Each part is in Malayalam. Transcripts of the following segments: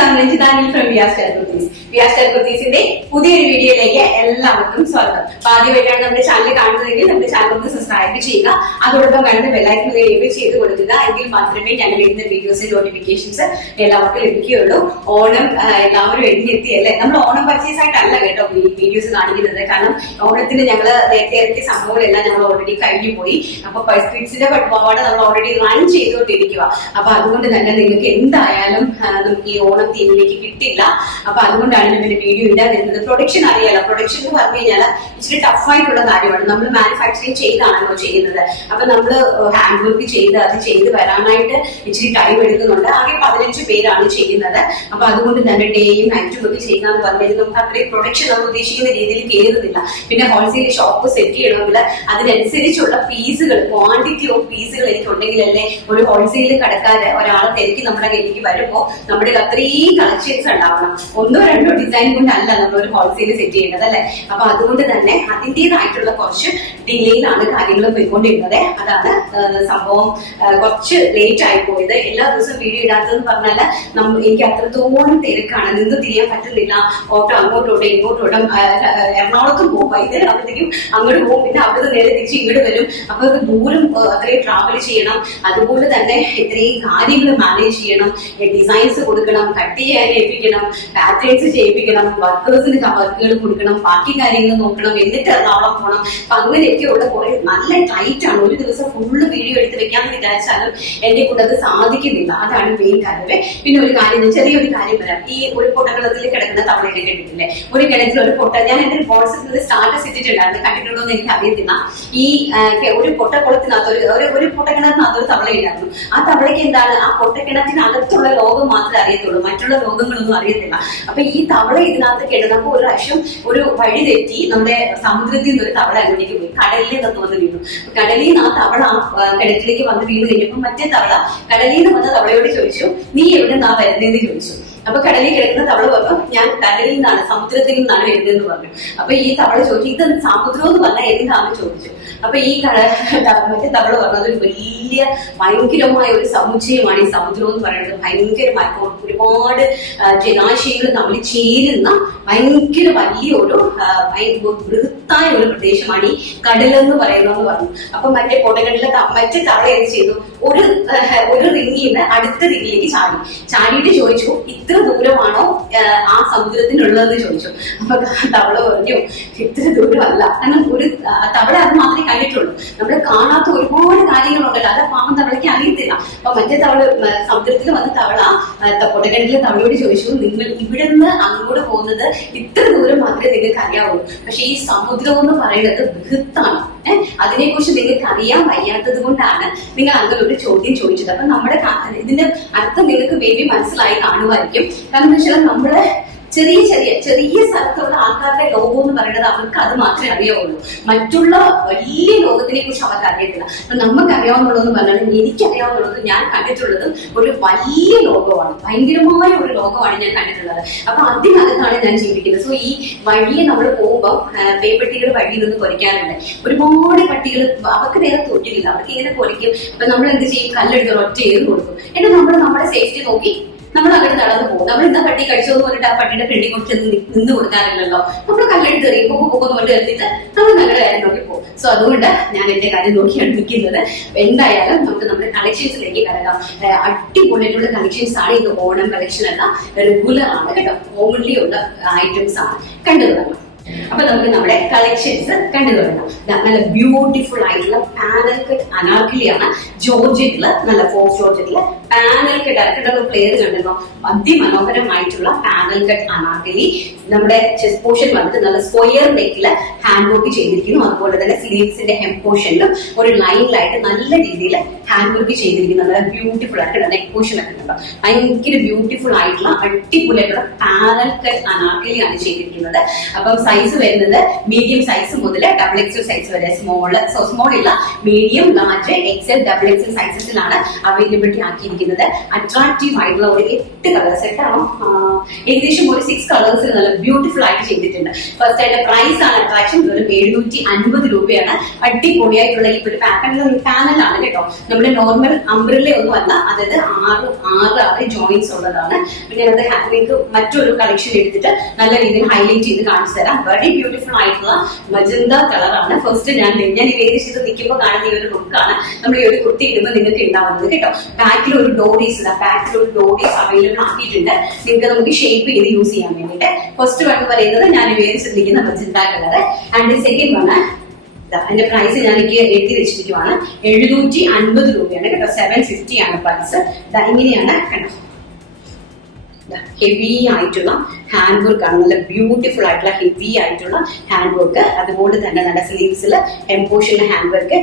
I'm Ranjita from VR Style Kurtis. VR Style Kurtisന്റെ പുതിയൊരു വീഡിയോയിലേക്ക് എല്ലാവർക്കും സ്വാഗതം. ആദ്യമായിട്ടാണ് നമ്മുടെ ചാനൽ കാണുന്നതെങ്കിൽ നമ്മുടെ ചാനൽ ഒന്ന് സബ്സ്ക്രൈബ് ചെയ്യുക. അതോടൊപ്പം കാണുന്ന ബെല്ലൈക്കൺ എനേബിൾ ചെയ്ത് കൊടുക്കുക. എങ്കിൽ മാത്രമേ ഞാൻ ഇടുന്ന വീഡിയോസിന്റെ നോട്ടിഫിക്കേഷൻസ് എല്ലാവർക്കും ലഭിക്കുകയുള്ളൂ. ഓണം എല്ലാവരും എത്തിയല്ലേ. നമ്മൾ ഓണം പർച്ചേസ് ആയിട്ടല്ല കേട്ടോ വീഡിയോസ് കാണിക്കുന്നത്. കാരണം ഓണത്തിന് ഞങ്ങൾ നേരത്തെ ഇറക്കിയ സംഭവങ്ങളെല്ലാം ഞങ്ങൾ ഓൾറെഡി കഴിഞ്ഞു പോയി. അപ്പൊ കിഡ്സിന്റെ പട്ടുപാവാട നമ്മൾ ഓൾറെഡി റൺ ചെയ്തുകൊണ്ടിരിക്കുക. അപ്പൊ അതുകൊണ്ട് തന്നെ നിങ്ങൾക്ക് എന്തായാലും നമുക്ക് ഈ ഓണം തീമിലേക്ക് കിട്ടില്ല. അപ്പൊ അതുകൊണ്ടാണ് ഞാൻ വീഡിയോ ഇടാതിരുന്നത്. പ്രൊഡക്ഷൻ അറിയാലോ, പ്രൊഡക്ഷൻ എന്ന് പറഞ്ഞു കഴിഞ്ഞാൽ ഇച്ചിരി ടഫായിട്ടുള്ള കാര്യമാണ്. നമ്മൾ മാനുഫാക്ചറിങ് ചെയ്താണല്ലോ ചെയ്യുന്നത്. അപ്പൊ നമ്മൾ ഹാൻഡ് വർക്ക് ചെയ്ത് അത് ചെയ്ത് വരാനായിട്ട് ഇച്ചിരി ടൈം എടുക്കുന്നുണ്ട്. ആകെ 15 പേരാണ് ചെയ്യുന്നത്. അപ്പൊ അതുകൊണ്ട് തന്നെ ഡേയും നൈറ്റും ഒക്കെ ചെയ്യാന്ന് പറഞ്ഞാൽ നമുക്ക് അത്രയും പ്രൊഡക്ഷൻ നമ്മൾ ഉദ്ദേശിക്കുന്ന രീതിയിൽ കയറുന്നില്ല. പിന്നെ ഹോൾസെയിൽ ഷോപ്പ് സെറ്റ് ചെയ്യണമെങ്കിൽ അതിനനുസരിച്ചുള്ള പീസുകൾ, ക്വാണ്ടിറ്റി ഓഫ് പീസുകൾ എനിക്കുണ്ടെങ്കിലല്ലേ ഒരു ഹോൾസെയിൽ കടക്കാര് ഒരാളെ തിരക്കി നമ്മുടെ കയ്യിലേക്ക് വരുമ്പോൾ നമ്മുടെ അത്രയും കളക്ഷൻസ് ഉണ്ടാവണം. ഒന്നോ രണ്ടോ ഡിസൈൻ കൊണ്ടല്ല നമ്മൾ ഒരു ഹോൾസെയിൽ സെറ്റ് ചെയ്യേണ്ടത് അല്ലെ. അപ്പൊ അതുകൊണ്ട് തന്നെ അതിൻ്റെതായിട്ടുള്ള കുറച്ച് ഡിലേയിലാണ് കാര്യങ്ങൾ പോയിക്കൊണ്ടിരുന്നത്. അതാണ് സംഭവം കുറച്ച് ലേറ്റ് ആയി പോയത്. എല്ലാ ദിവസവും വീഡിയോ ഇടാത്തതെന്ന് പറഞ്ഞാൽ എനിക്ക് അത്രത്തോളം തിരക്കാണ്, നിന്ന് തിരിയാൻ പറ്റുന്നില്ല. ഓട്ടോ അങ്ങോട്ടോട്ടെ ഇങ്ങോട്ടോട്ടും എറണാകുളത്തും പോകും, വൈകുന്നേരം ആകുമ്പോഴത്തേക്കും അങ്ങോട്ട് പോകും, പിന്നെ അവിടെ നേരെ തിരിച്ച് ഇങ്ങോട്ട് വരും. അപ്പൊ ദൂരം അത്രയും ട്രാവൽ ചെയ്യണം. അതുപോലെ തന്നെ ഇത്രയും കാര്യങ്ങൾ മാനേജ് ചെയ്യണം. ഡിസൈൻസ് കൊടുക്കണം, കട്ട് ചെയ്യാൻ ഏൽപ്പിക്കണം, പാറ്റേൺസ് ചെയ്യിപ്പിക്കണം, വർക്കേഴ്സിന് വർക്കുകൾ കൊടുക്കണം, ബാക്കി കാര്യങ്ങൾ നോക്കണം, എന്നിട്ട് എറണാകുളം പോകണം. അപ്പൊ അങ്ങനെയൊക്കെയുള്ള കുറെ നല്ല ടൈറ്റ് ആണ്. ഒരു ദിവസം ഫുള്ള് വീഡിയോ എടുത്ത് വെക്കാന്ന് വിചാരിച്ചാലും എന്നെ കൊണ്ട് അത് സാധിക്കുന്നില്ല. അതാണ് മെയിൻ കാര്യമേ. പിന്നെ ഒരു കാര്യം, ചെറിയൊരു കാര്യം പറയാം. ഈ ഒരു പൊട്ടക്കിണത്തിൽ കിടക്കുന്ന തവളയൊക്കെ കേട്ടിട്ടില്ലേ? ഒരു കിണറ്റിൽ ഒരു പൊട്ട, ഞാൻ എന്റെ വാട്സപ്പിൽ സ്റ്റാറ്റസ് ഇട്ടിട്ടുണ്ടായിരുന്നു, കണ്ടിട്ടുണ്ടോ എന്ന് എനിക്ക് അറിയത്തില്ല. ഈ ഒരു പൊട്ടക്കുളത്തിനകത്ത് ഒരു പൊട്ടക്കിണറ്റിനകത്ത് ഒരു തവളയില്ലായിരുന്നു. ആ തവളയ്ക്ക് എന്താണ്, ആ പൊട്ടക്കിണറ്റിനകത്തുള്ള ലോകം മാത്രമേ അറിയത്തുള്ളൂ, മറ്റുള്ള ലോകങ്ങളൊന്നും അറിയത്തില്ല. അപ്പൊ ഈ തവള ഇതിനകത്ത് കിടന്നപ്പോ ഒരു പ്രാവശ്യം ഒരു വഴി തെറ്റി നമ്മുടെ സമുദ്രത്തിൽ നിന്ന് ഒരു തവള അങ്ങോട്ടേക്ക് പോയി, കടലിൽ നിന്ന് വന്ന് വീണു. കടലിൽ നിന്ന് ആ തവള കിണറ്റിലേക്ക് വന്ന് വീണ് കഴിഞ്ഞപ്പോ മറ്റേ തവള കടലിൽ നിന്ന് വന്ന തവളയോട് ചോദിച്ചു, നീ എവിടെ നിന്നാ വരുന്നതെന്ന് ചോദിച്ചു. അപ്പൊ കടലിൽ കിടക്കുന്ന തവള പറഞ്ഞു, ഞാൻ കടലിൽ നിന്നാണ്, സമുദ്രത്തിൽ നിന്നാണ് വരുന്നതെന്ന് പറഞ്ഞു. അപ്പൊ ഈ തവള ചോദിച്ചു, ഇത് സമുദ്രം എന്ന് പറഞ്ഞാൽ എന്താണെന്ന് ചോദിച്ചു. അപ്പൊ ഈ മറ്റേ തവള പറഞ്ഞത് ഒരു വലിയ ഭയങ്കരമായ ഒരു സമുച്ചയമാണ് ഈ സമുദ്രം എന്ന് പറയുന്നത്. ഭയങ്കരമായ ഒരുപാട് ജലാശയങ്ങൾ തമ്മിൽ ചേരുന്ന ഭയങ്കര വലിയൊരു ബൃഹത്തായ ഒരു പ്രദേശമാണ് ഈ കടലെന്ന് പറയുന്നതെന്ന് പറഞ്ഞു. അപ്പൊ മറ്റേ പൊടകടലിലെ മറ്റേ തവള എന്ത് ചെയ്തു, ഒരു റിങ്ങിന്ന് അടുത്ത റിങ്ങിലേക്ക് ചാടിയിട്ട് ചോദിച്ചു, ഇത്ര ദൂരമാണോ ആ സമുദ്രത്തിനുള്ളതെന്ന് ചോദിച്ചു. അപ്പൊ തവള പറഞ്ഞു, ഇത്ര ദൂരമല്ല. കാരണം ഒരു തവള അത് മാത്രമേ കണ്ടിട്ടുള്ളൂ. നമ്മൾ കാണാത്ത ഒരുപാട് കാര്യങ്ങളുണ്ടല്ലോ, അത് പാവം തവളയ്ക്ക് അറിയത്തില്ല. അപ്പൊ മറ്റേ തവള സമുദ്രത്തിൽ വന്ന തവള പൊടകടലിലെ തവളയോട് ചോദിച്ചു, നിങ്ങൾ ഇവിടെ നിന്ന് അങ്ങോട്ട് പോകുന്നത് ഇത്ര ദൂരം മാത്രമേ നിങ്ങൾക്ക് അറിയാവുള്ളൂ, പക്ഷെ ഈ സമുദ്രം എന്ന് പറയുന്നത് ബൃഹത്താണ്. അതിനെക്കുറിച്ച് നിങ്ങൾക്ക് അറിയാൻ വയ്യാത്തത് കൊണ്ടാണ് നിങ്ങൾ അങ്ങനെ ഒരു ചോദ്യം ചോദിച്ചത്. അപ്പൊ നമ്മുടെ ഇതിന്റെ അർത്ഥം നിങ്ങൾക്ക് മേബി മനസ്സിലായി കാണുമായിരിക്കും. കാരണം എന്താ വെച്ചാൽ നമ്മള് ചെറിയ സ്ഥലത്തുള്ള ആൾക്കാരുടെ ലോകം എന്ന് പറയുന്നത് അവർക്ക് അത് മാത്രമേ അറിയാവുള്ളൂ. മറ്റുള്ള വലിയ ലോകത്തിനെ കുറിച്ച് അവർക്ക് അറിയത്തില്ല. അപ്പൊ നമുക്ക് അറിയാവുന്നുള്ളതെന്ന് പറഞ്ഞാൽ, എനിക്കറിയാവുന്നുള്ളത്, ഞാൻ കണ്ടിട്ടുള്ളത് ഒരു വലിയ ലോകമാണ്, ഭയങ്കരമായ ഒരു ലോകമാണ് ഞാൻ കണ്ടിട്ടുള്ളത്. അപ്പൊ അതിനകത്താണ് ഞാൻ ജീവിക്കുന്നത്. സോ ഈ വഴിയെ നമ്മൾ പോകുമ്പോൾ പേപ്പട്ടികൾ വഴിയിൽ നിന്ന് കൊലിക്കാറുണ്ട്. ഒരുപാട് പട്ടികൾ, അവർക്ക് നേരെ തൊട്ടില്ല, അവർക്ക് ഇങ്ങനെ കൊലിക്കും. അപ്പൊ നമ്മൾ എന്ത് ചെയ്യും, കല്ലെടുത്ത് ഒറ്റ ചെയ്ത് കൊടുക്കും. എന്നിട്ട് നമ്മൾ നമ്മുടെ സേഫ്റ്റി നോക്കി നമ്മൾ അങ്ങനെ നടന്നു പോകും. നമ്മൾ എന്താ പട്ടി കഴിച്ചോ എന്ന് പറഞ്ഞിട്ട് ആ പട്ടിയുടെ ഫ്രണ്ടിൽ കുറച്ച് നിന്ന് കൊടുക്കാറില്ലല്ലോ. നമ്മൾ കല്ലെടുത്ത് എറിയും, പൊക്കൊന്ന് കൊണ്ട് എടുത്തിട്ട് നമ്മൾ ഞങ്ങളുടെ കാര്യം നോക്കി പോകും. സോ അതുകൊണ്ട് ഞാൻ എന്റെ കാര്യം നോക്കിയാണ് നിൽക്കുന്നത്. എന്തായാലും നമുക്ക് നമ്മുടെ കളക്ഷൻസിലേക്ക് കടക്കാം. അടിപൊളിയായിട്ടുള്ള കളക്ഷൻസ് ആണ്. ഇത് ഓണം കളക്ഷൻ അല്ല, റെഗുലർ ആണ് കേട്ടോ. കോമൺലി ഉള്ള ഐറ്റംസ് ആണ്. കണ്ടു തുടങ്ങാം. അപ്പൊ നമുക്ക് നമ്മുടെ കളക്ഷൻസ് കണ്ടു തുടങ്ങാം. നല്ല ബ്യൂട്ടിഫുൾ ആയിട്ടുള്ള പാനൽ കട്ട് അനാർക്കലിയാണ്. ജോർജറ്റില്, നല്ല ഫോക്സ് ജോർജറ്റില് പാനൽ കട്ട് പ്ലെയർ കണ്ടല്ലോ, അതിമനോഹരമായിട്ടുള്ള പാനൽ കട്ട് അനാർക്കലി. നമ്മുടെ ചെസ്റ്റ് പോർഷൻ വന്നിട്ട് നല്ല സ്ക്വയർ നെക്കില് ഹാൻഡ് വർക്ക് ചെയ്തിരിക്കുന്നു. അതുപോലെ തന്നെ സ്ലീവ്സിന്റെ ഹെം പോർഷനിലും ഒരു ലൈനിലായിട്ട് നല്ല രീതിയിൽ ഹാൻഡ് വർക്ക് ചെയ്തിരിക്കുന്നു. നല്ല ബ്യൂട്ടിഫുൾ ആയിട്ട് നെക്ക് പോർഷൻ ഒക്കെ ഉണ്ടോ, ഭയങ്കര ബ്യൂട്ടിഫുൾ ആയിട്ടുള്ള അടിപൊളിയായിട്ടുള്ള പാനൽ കട്ട് അനാർക്കലിയാണ് ചെയ്തിരിക്കുന്നത്. അപ്പം സൈസ് വരുന്നത് മീഡിയം സൈസ് മുതൽ XXL സൈസ് വരെ, സ്മോൾ ഇല്ല, മീഡിയം, ലാർജ്, XL, XXL സൈസസിലാണ് അവൈലബിലിറ്റി ആക്കിയിരിക്കുന്നത്. അട്രാക്റ്റീവ് ആയിട്ടുള്ള ഒരു 8 കളേഴ്സ് സെറ്റാണോ, ഏകദേശം ഒരു 6 കളേഴ്സിൽ നല്ല ബ്യൂട്ടിഫുൾ ആയിട്ട് ചെയ്തിട്ടുണ്ട്. ഫസ്റ്റ് ആയിട്ട് പ്രൈസ് ആണ് അട്രാക്ഷൻ, വെറും 750 രൂപയാണ്. അടിപൊളിയായിട്ടുള്ള ഈ ഒരു പാനലാണ് കേട്ടോ. നമ്മുടെ നോർമൽ അംബ്രല്ല ഒന്നും അല്ല, അതായത് 6 ജോയിന്റ്സ് ഉള്ളതാണ്. പിന്നെ അത് ഹാൻഡിലേക്ക് മറ്റൊരു കളക്ഷൻ എടുത്തിട്ട് നല്ല രീതിയിൽ ഹൈലൈറ്റ് ചെയ്ത് കാണിച്ചു തരാം. വെരി ബ്യൂട്ടിഫുൾ ആയിട്ടുള്ള മജന്ത കളറാണ്. ഫസ്റ്റ് ഞാൻ ഏകദേശം ഇത് നിൽക്കുമ്പോൾ കാണുന്ന ഈ ഒരു ലുക്കാണ് നമ്മൾ ഈ ഒരു കുർത്തി ഇടുമ്പോൾ നിങ്ങൾക്ക് ഉണ്ടാവുന്നത് കേട്ടോ. ബാക്കിൽ ഒരു ഡോറീസ് അവൈലബിൾ ആക്കിയിട്ടുണ്ട്, നിങ്ങൾക്ക് നമുക്ക് ഷേപ്പ് ചെയ്ത് യൂസ് ചെയ്യാൻ വേണ്ടിയിട്ട്. ഫസ്റ്റ് വൺ പറയുന്നത് ഞാൻ ഉപയോഗിച്ചിരിക്കുന്ന magenta colour. And second one അതിന്റെ പ്രൈസ് ഞാൻ എഴുതി വെച്ചിരിക്കുവാണ്, 750 രൂപയാണ് കേട്ടോ. 750 ആണ് പ്രൈസ്. ഇങ്ങനെയാണ് കണ്ടോ, ഹെവി ആയിട്ടുള്ള ഹാൻഡ് വർക്ക് ആണ്, നല്ല ബ്യൂട്ടിഫുൾ ആയിട്ടുള്ള ഹെവി ആയിട്ടുള്ള ഹാൻഡ് വർക്ക്. അതുപോലെ തന്നെ നമ്മുടെ സ്ലീവ്സിൽ എംപോഷന്റെ ഹാൻഡ് വർക്ക്.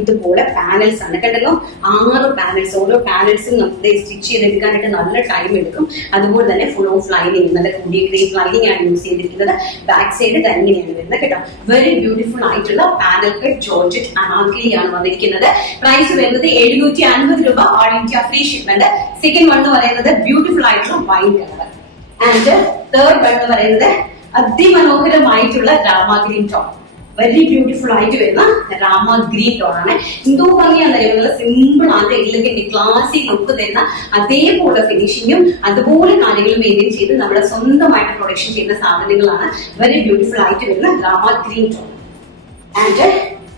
ഇതുപോലെ പാനൽസ് ആണ് കണ്ടല്ലോ, 6 പാനൽസ്. ഓരോ പാനൽസും നമുക്ക് സ്റ്റിച്ച് ചെയ്തെടുക്കാനായിട്ട് നല്ല ടൈം എടുക്കും. അതുപോലെ തന്നെ ഫുൾ ഓഫ് ലൈനിങ്, നല്ല കൂടിയ ഗ്രേപ്പ് ലൈനിങ് ആണ് യൂസ് ചെയ്തിരിക്കുന്നത്. ബാക്ക് സൈഡ് തന്നെയാണ് വരുന്നത് കേട്ടോ. വെരി ബ്യൂട്ടിഫുൾ ആയിട്ടുള്ള പാനൽ കട്ട് ജോർജറ്റ് അനാർക്കലിയാണ് വന്നിരിക്കുന്നത്. പ്രൈസ് വരുന്നത് 750 രൂപ, all India free shipment. Second one എന്ന് പറയുന്നത് ബ്യൂട്ടിഫുൾ ആയിട്ടുള്ള wine colour. And third one എന്ന് പറയുന്നത് അതിമനോഹരമായിട്ടുള്ള Rama green tone. Very beautiful ആയിട്ട് വരുന്ന രാമ ഗ്രീൻ ടോൺ ആണ്. എന്തോ ഭംഗിയാണ്, നല്ല സിമ്പിൾ ആണ്, എlegant ക്ലാസി ലുക്ക് തരുന്ന അതേപോലെ ഫിനിഷിങ്ങും അതുപോലെ കാര്യങ്ങളും മെയിൻറ്റെയിൻ ചെയ്ത് നമ്മുടെ സ്വന്തമായിട്ട് പ്രൊഡക്ഷൻ ചെയ്യുന്ന സാധനങ്ങളാണ്. വെരി ബ്യൂട്ടിഫുൾ ആയിട്ട് വരുന്ന Rama green tone. And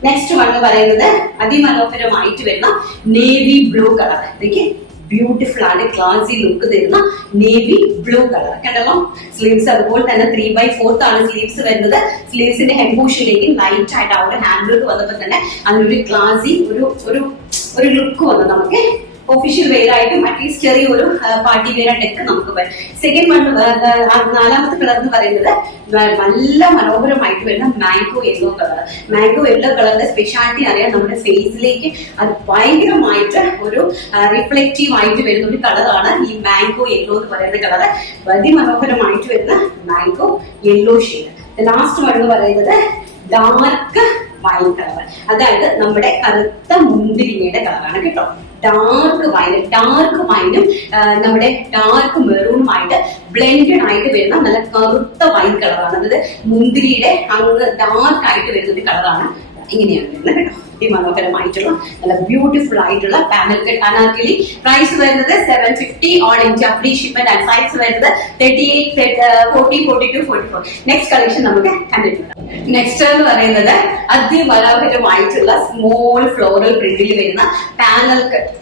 next one എന്ന് പറയുന്നത് അതിമനോഹരമായിട്ട് വരുന്ന നേവി ബ്ലൂ കളർ. ഇതൊക്കെ ബ്യൂട്ടിഫുൾ ആണ്, ക്ലാസി ലുക്ക് തരുന്ന നേവി ബ്ലൂ കളർ കണ്ടല്ലോ. സ്ലീവ്സ് അതുപോലെ തന്നെ 3/4 ആണ് സ്ലീവ്സ് വരുന്നത്. സ്ലീവ്സിന്റെ ഹെംബൂഷിലേക്ക് ലൈറ്റ് ആയിട്ട് അവിടെ ഹാൻഡ് വർക്ക് വന്നപ്പോൾ തന്നെ അതിനൊരു ക്ലാസി ഒരു ലുക്ക് വന്നു. നമുക്ക് ഒഫീഷ്യൽ വെയർ ആയിട്ടും അറ്റ്ലീസ്റ്റ് ചെറിയ ഒരു പാർട്ടി വെയർ ആയിട്ടൊക്കെ നമുക്ക് വരും. സെക്കൻഡ് വൺ, നാലാമത്തെ കളർ എന്ന് പറയുന്നത് നല്ല മനോഹരമായിട്ട് വരുന്ന mango yellow colour. Mango yellow കളറിന്റെ സ്പെഷ്യാലിറ്റി അറിയാം, നമ്മുടെ ഫേസിലേക്ക് അത് ഭയങ്കരമായിട്ട് ഒരു റിഫ്ലക്റ്റീവ് ആയിട്ട് വരുന്ന ഒരു കളറാണ് ഈ മാംഗോ യെല്ലോ എന്ന് പറയുന്ന കളർ. അതിമനോഹരമായിട്ട് വരുന്ന mango yellow shade. Last one എന്ന് പറയുന്നത് ഡാർക്ക് വൈൻ കളർ, അതായത് നമ്മുടെ കറുത്ത മുന്തിരിങ്ങയുടെ കളറാണ് കേട്ടോ. ഡാർക്ക് വൈനും നമ്മുടെ ഡാർക്ക് മെറൂണുമായിട്ട് ബ്ലെൻഡഡ് ആയിട്ട് വരുന്ന നല്ല കറുത്ത വൈൻ കളറാണ്. അതായത് മുന്തിരിയുടെ അങ്ങ് ഡാർക്ക് ആയിട്ട് വരുന്ന ഒരു കളറാണ്. ഇങ്ങനെയാണ് വരുന്നത് കേട്ടോ. മനോഹരമായിട്ടുള്ള നല്ല ബ്യൂട്ടിഫുൾ ആയിട്ടുള്ള പാനൽ കട്ട് അനാർക്കലി. പ്രൈസ് വരുന്നത് 750, all India free shipment. And size വരുന്നത് 38, 40, 42, 44. നെക്സ്റ്റ് കളക്ഷൻ നമുക്ക് കണ്ടിട്ടുണ്ട്. നെക്സ്റ്റ് എന്ന് പറയുന്നത് അതിമനോഹരമായിട്ടുള്ള സ്മോൾ ഫ്ലോറൽ പ്രിന്റിൽ വരുന്ന പാനൽ കട്ട്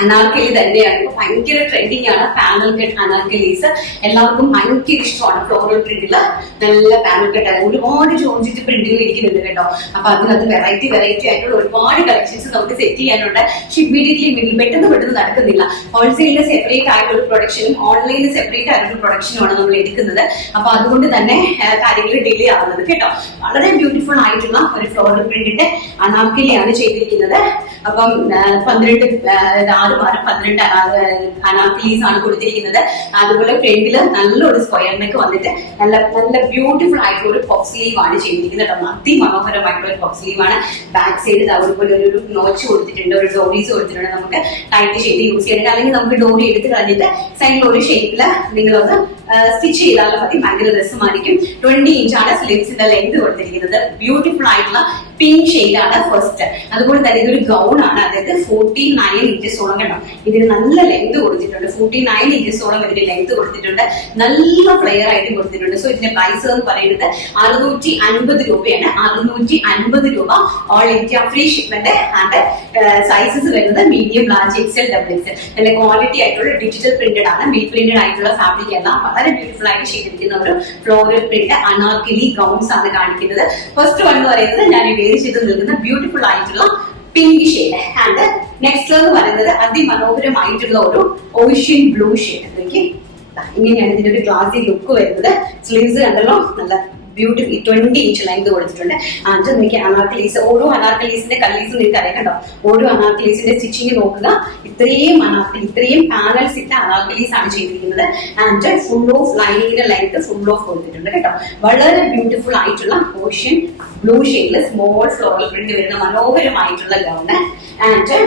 അനാർക്കലി തന്നെയാണ്. ഇപ്പൊ ഭയങ്കര ട്രെൻഡിങ് ആണ് പാനൽ കട്ട് അനാർക്കലീസ്. എല്ലാവർക്കും ഭയങ്കര ഇഷ്ടമാണ് ഫ്ലോറൽ പ്രിന്റില് നല്ല പാനൽ കട്ട്. ഒരുപാട് ജോർജറ്റ് പ്രിന്റുകൾ ഇരിക്കുന്നുണ്ട് കേട്ടോ. അപ്പൊ അതിനകത്ത് വെറൈറ്റി ആയിട്ടുള്ള ഒരുപാട് കളക്ഷൻസ് നമുക്ക് സെറ്റ് ചെയ്യാനുണ്ട്. ഇമ്മീഡിയറ്റ്ലി പെട്ടെന്ന് നടക്കുന്നില്ല. ഹോൾസെയിലിൽ സെപ്പറേറ്റ് ആയിട്ടൊരു പ്രൊഡക്ഷനും ഓൺലൈനിൽ സെപ്പറേറ്റ് ആയിട്ടൊരു പ്രൊഡക്ഷനുമാണ് നമ്മൾ എടുക്കുന്നത്. അപ്പൊ അതുകൊണ്ട് തന്നെ കാര്യങ്ങൾ ഡിലേ ആവുന്നത് കേട്ടോ. വളരെ ബ്യൂട്ടിഫുൾ ആയിട്ടുള്ള ഒരു ഫ്ലോറൽ പ്രിന്റിന്റെ അനാർക്കലിയാണ് ചെയ്തിരിക്കുന്നത്. അപ്പം 12 അനാർക്കലീസ് ആണ് കൊടുത്തിരിക്കുന്നത്. അതുപോലെ ഫ്രണ്ടില് നല്ലൊരു സ്ക്വയർ നെക്ക് വന്നിട്ട് നല്ല ബ്യൂട്ടിഫുൾ ആയിട്ടുള്ള ഒരു പഫ് സ്ലീവ് ആണ് ചെയ്തിരിക്കുന്നത്. അതിമനോഹരമായിട്ടുള്ള ഒരു പഫ് സ്ലീവ് ആണ്. ബാക്ക് സൈഡ് അതുപോലെ ഒരു നോച്ച് കൊടുത്തിട്ടുണ്ട്, ഒരു ഡോറീസ് കൊടുത്തിട്ടുണ്ട്. നമുക്ക് ടൈറ്റ് ചെയ്ത് യൂസ് ചെയ്യാനായിട്ട്, അല്ലെങ്കിൽ നമുക്ക് ഡോറി എടുത്ത് കളഞ്ഞിട്ട് സൈഡിൽ ഒരു ഷേപ്പില് നിങ്ങളത് സ്റ്റിച്ച് ചെയ്താലും മതി, ഭയങ്കര രസമായിരിക്കും. 20 ഇഞ്ചാണ് സ്ലീവ്സിന്റെ ലെങ്ത് കൊടുത്തിരിക്കുന്നത്. ബ്യൂട്ടിഫുൾ ആയിട്ടുള്ള പിങ്ക് ഷെയ്ഡാണ് ഫസ്റ്റ്. അതുപോലെ തന്നെ ഇതൊരു ഗൗൺ ആണ്, അതായത് 49 ഇഞ്ചസോളം കണ്ടോ. ഇതിന് നല്ല ലെങ്ത് കൊടുത്തിട്ടുണ്ട്, 49 ഇഞ്ചസോളം ഇതിന് ലെങ്ത് കൊടുത്തിട്ടുണ്ട്. നല്ല ഫ്ലെയർ ആയിട്ട് കൊടുത്തിട്ടുണ്ട്. സോ ഇതിന്റെ പ്രൈസ് എന്ന് പറയുന്നത് 650 രൂപയാണ്. 650 രൂപ, all India free shipment. And sizes വരുന്നത് മീഡിയം, ലാർജ്, XL, XXL. നല്ല ക്വാളിറ്റി ആയിട്ടുള്ള ഡിജിറ്റൽ പ്രിന്റഡ് ആണ്, മിൽ പ്രിന്റഡ് ആയിട്ടുള്ള ഫാബ്രിക് എല്ലാം വളരെ ബ്യൂട്ടിഫുൾ ആയിട്ട് ചെയ്തിരിക്കുന്ന ഒരു ഫ്ലോറൽ പ്രിന്റ് അനാർക്കലി ഗൗൺസ് ആണ് കാണിക്കുന്നത്. ഫസ്റ്റ് വൺ എന്ന് പറയുന്നത് ഞാൻ ചെയ്ത് നിൽക്കുന്ന ബ്യൂട്ടിഫുൾ ആയിട്ടുള്ള പിങ്ക് ഷെയ്ഡ്. ആൻഡ് നെക്സ്റ്റ് എന്ന് പറയുന്നത് അതിമനോഹരമായിട്ടുള്ള ഒരു ഓഷ്യൻ ബ്ലൂ ഷെയ്ഡ്. ഇങ്ങനെയാണ് ഇതിന്റെ ഒരു ക്ലാസി ലുക്ക് വരുന്നത്. സ്ലീവ്സ് കണ്ടല്ലോ, നല്ല ബ്യൂട്ടിഫുൾ 20 ഇഞ്ച് ലെങ്ത് കൊടുത്തിട്ടുണ്ട്. ആൻഡ് നിങ്ങൾക്ക് അനാർക്കലീസ്, ഓരോ അനാർക്കലീസിന്റെ കല്ലീസും നിങ്ങൾക്ക് അറിയാം കേട്ടോ. ഓരോ അനാർക്കലീസിന്റെ സ്റ്റിച്ചിങ് നോക്കുക. ഇത്രയും അനാർക്കലി, ഇത്രയും പാനൽസ് ഇട്ട അനാർക്കലീസ് ആണ് ചെയ്തിരിക്കുന്നത്. ആൻഡ് ഫുൾ ഓഫ് ലൈനിങ്ങിന്റെ ലെങ്ത് ഫുൾ ഓഫ് കൊടുത്തിട്ടുണ്ട് കേട്ടോ. വളരെ ബ്യൂട്ടിഫുൾ ആയിട്ടുള്ള ഓഷ്യൻ ബ്ലൂ ഷെയ്ഡില് സ്മോൾ ഫ്ലോറൽ പ്രിന്റ് വരുന്ന മനോഹരമായിട്ടുള്ള ഗൗണ്. ആൻഡ്